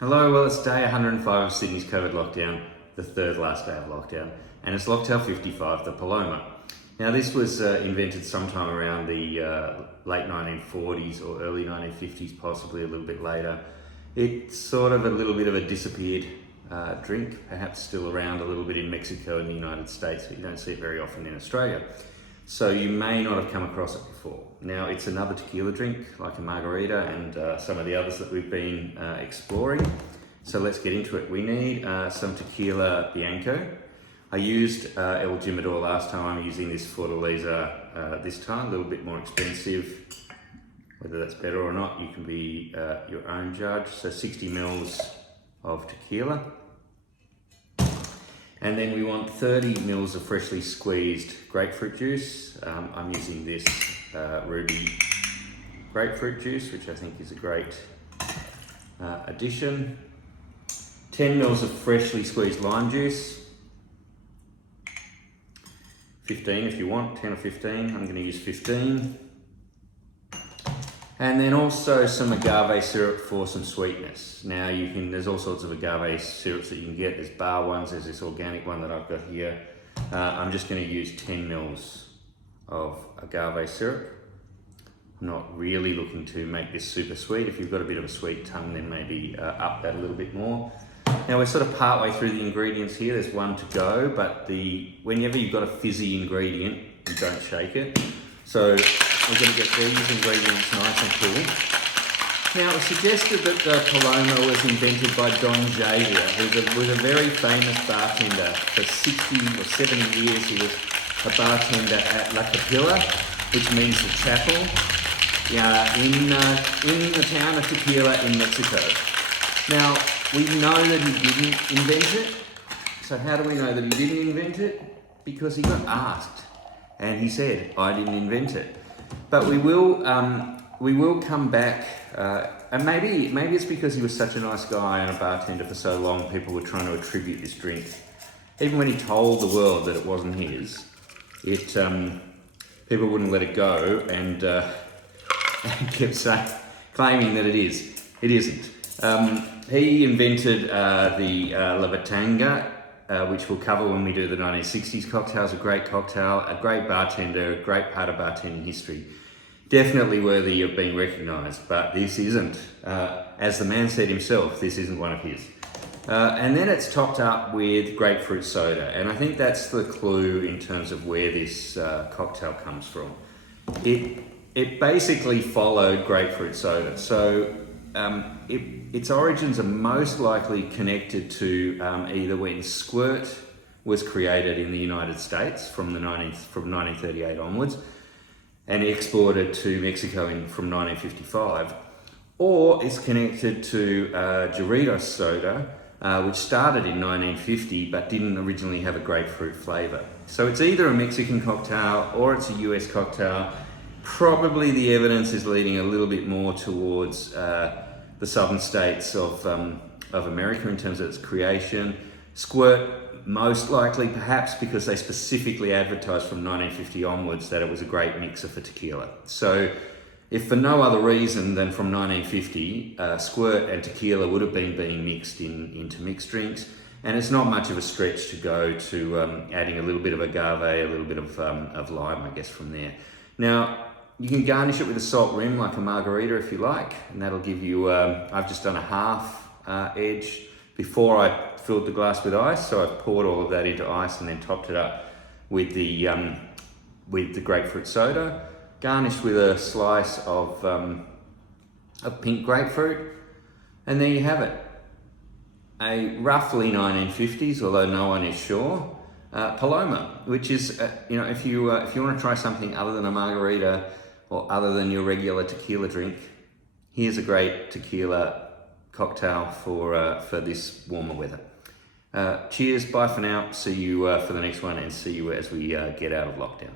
Hello, well it's day 105 of Sydney's COVID lockdown, the third last day of lockdown, and it's Locktail 55, the Paloma. Now this was invented sometime around the late 1940s or early 1950s, possibly a little bit later. It's sort of a little bit of a disappeared drink, perhaps still around a little bit in Mexico and the United States, but you don't see it very often in Australia. So you may not have come across it before. Now it's another tequila drink, like a margarita and some of the others that we've been exploring. So let's get into it. We need some tequila Bianco. I used El Jimador last time. I'm using this Fortaleza this time, a little bit more expensive. Whether that's better or not, you can be your own judge. So 60 mils of tequila. And then we want 30 mils of freshly squeezed grapefruit juice. I'm using this Ruby grapefruit juice, which I think is a great addition. 10 mils of freshly squeezed lime juice. 15 if you want, 10 or 15. I'm going to use 15. And then also some agave syrup for some sweetness. Now there's all sorts of agave syrups that you can get. There's bar ones, there's this organic one that I've got here. I'm just going to use 10 mils of agave syrup. I'm not really looking to make this super sweet. If you've got a bit of a sweet tongue, then maybe up that a little bit more. Now we're sort of partway through the ingredients here. There's one to go, but whenever you've got a fizzy ingredient, you don't shake it. So we're going to get these ingredients nice and cool. Now, it was suggested that the Paloma was invented by Don Javier, who was a very famous bartender. For 60 or 70 years, he was a bartender at La Capilla, which means the chapel, in the town of Tequila in Mexico. Now, we know that he didn't invent it. So how do we know that he didn't invent it? Because he got asked, and he said, "I didn't invent it." But we will come back, and maybe it's because he was such a nice guy and a bartender for so long, people were trying to attribute this drink. Even when he told the world that it wasn't his, people wouldn't let it go and kept claiming that it is. It isn't. He invented the La Batanga, which we'll cover when we do the 1960s cocktails. A great cocktail, a great bartender, a great part of bartending history. Definitely worthy of being recognised, but this isn't. As the man said himself, this isn't one of his. And then it's topped up with grapefruit soda, and I think that's the clue in terms of where this cocktail comes from. It basically followed grapefruit soda, so its origins are most likely connected to either when Squirt was created in the United States from 1938 onwards and exported to Mexico from 1955, or it's connected to Doritos soda, which started in 1950 but didn't originally have a grapefruit flavour. So it's either a Mexican cocktail or it's a US cocktail. Probably the evidence is leading a little bit more towards the southern states of America in terms of its creation. Squirt, most likely perhaps because they specifically advertised from 1950 onwards that it was a great mixer for tequila. So if for no other reason than from 1950, Squirt and tequila would have been being mixed into mixed drinks. And it's not much of a stretch to go to adding a little bit of agave, a little bit of lime, I guess, from there. Now, you can garnish it with a salt rim like a margarita if you like, and that'll give you, I've just done a half edge before I filled the glass with ice, so I've poured all of that into ice and then topped it up with the grapefruit soda, garnished with a slice of pink grapefruit, and there you have it. A roughly 1950s, although no one is sure, Paloma, which is, if you want to try something other than a margarita or other than your regular tequila drink, here's a great tequila cocktail for this warmer weather. Cheers, bye for now, see you for the next one, and see you as we get out of lockdown.